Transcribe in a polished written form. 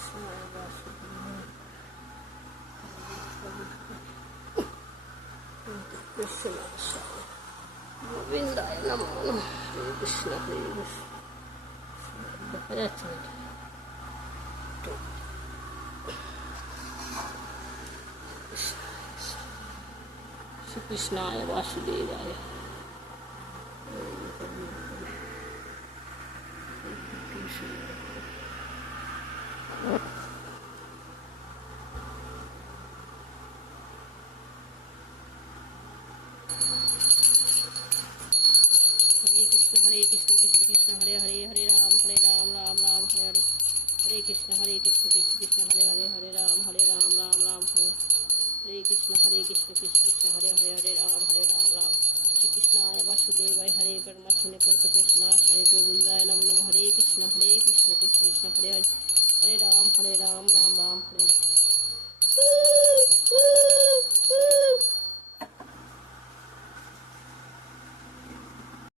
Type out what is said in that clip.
कृष्णाय वासुदेवाय कृष्णाय गोविंदाय नमो नमः। हरे कृष्ण দেখা যাচ্ছে না তো শ্রীকৃষ্ণায় বাসুদেবায় हरे कृष्ण कृष्ण कृष्ण हरे हरे हरे राम राम राम हरे हरे हरे कृष्ण कृष्ण कृष्ण हरे हरे हरे राम राम राम हरे कृष्ण कृष्ण कृष्ण हरे हरे राम राम श्री कृष्णाय वासुदेवाय हरे परमात्मने पुरुषोत्तमाय गोविंदाय नमो नमः। हरे कृष्ण कृष्ण कृष्ण हरे हरे हरे राम राम राम हरे